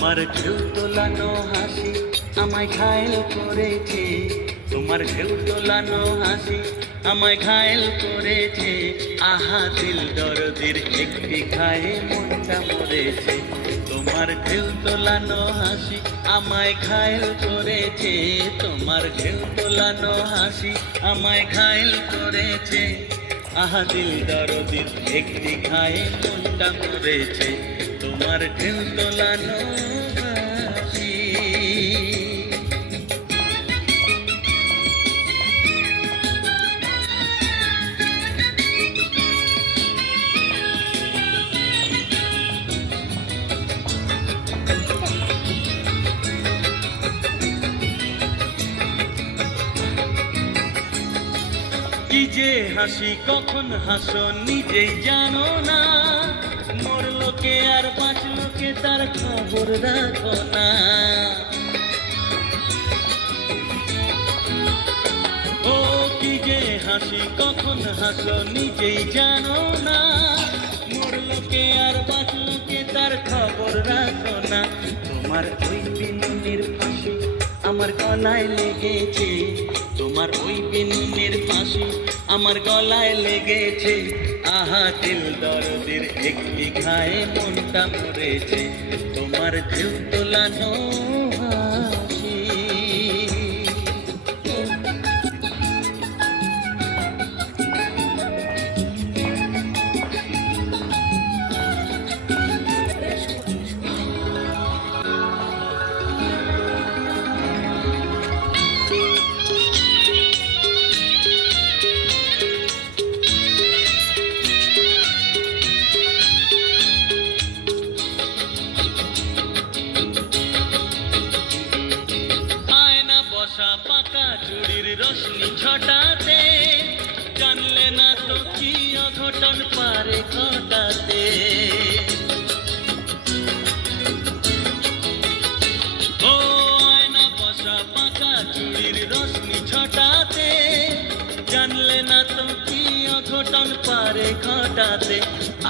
তোমার ঢেউ তোলানো হাসি আমায় ঘায়েল করেছে, তোমার ঢেউ তোলানো হাসি আমায় ঘায়েল করেছে। আহা দিল দরদির একটি ঘায়ে মনটা মরেছে, তোমার ঢেউ তোলানো হাসি আমায় ঘায়েল করেছে, তোমার ঢেউ তোলানো হাসি আমায় ঘায়েল করেছে। আহা দিল দরদির একটি ঘায়ে মনটা মরেছে, তোমার ঢেউ তোলানো হাসি। কি যে হাসি কখন হাসো নিজেই জানো না, মরলো কে আর বাঁচলো কে তার খবর রাখো না। ও কি যে হাসি কখন হাসো নিজেই জানো না, মরলো কে আর বাঁচলো কে তার খবর রাখো না। তোমার ওই বিনুনির ফাঁসি আমার গলায় লেগেছে, তোমার ওই বিনুনির ফাঁসি আমার গলায় লেগেছে। আহা দিল দরদির একটি ঘায়ে মনটা মরেছে, তোমার ঢেউ তোলানো হাসি। পাকা চুড়ির রশ্মি ছটাতে, জানলে না তো কি অঘটন পারে ঘটাতে। ও আয়না বসা পাকা চুড়ির রশ্মি ছটাতে, জানলে না তো কি অঘটন পারে ঘটাতে।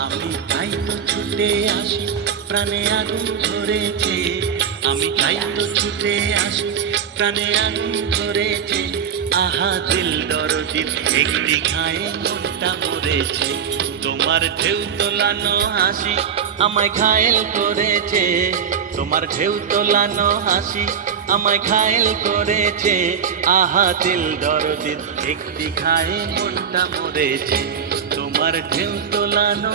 আমি তাই তো ছুটে আসি, প্রাণে আগুন ধরেছে, আমি তাই তো ছুটে আসি, প্রাণে আগুন ধরেছে। আহা দিল দরদির একটি ঘায়ে মনটা মরেছে, তোমার ঢেউ তোলানো হাসি আমায় ঘায়েল করেছে, তোমার ঢেউ তোলানো হাসি আমায় ঘায়েল করেছে। আহা দিল দরদির একটি ঘায়ে মনটা মরেছে, তোমার ঢেউ তোলানো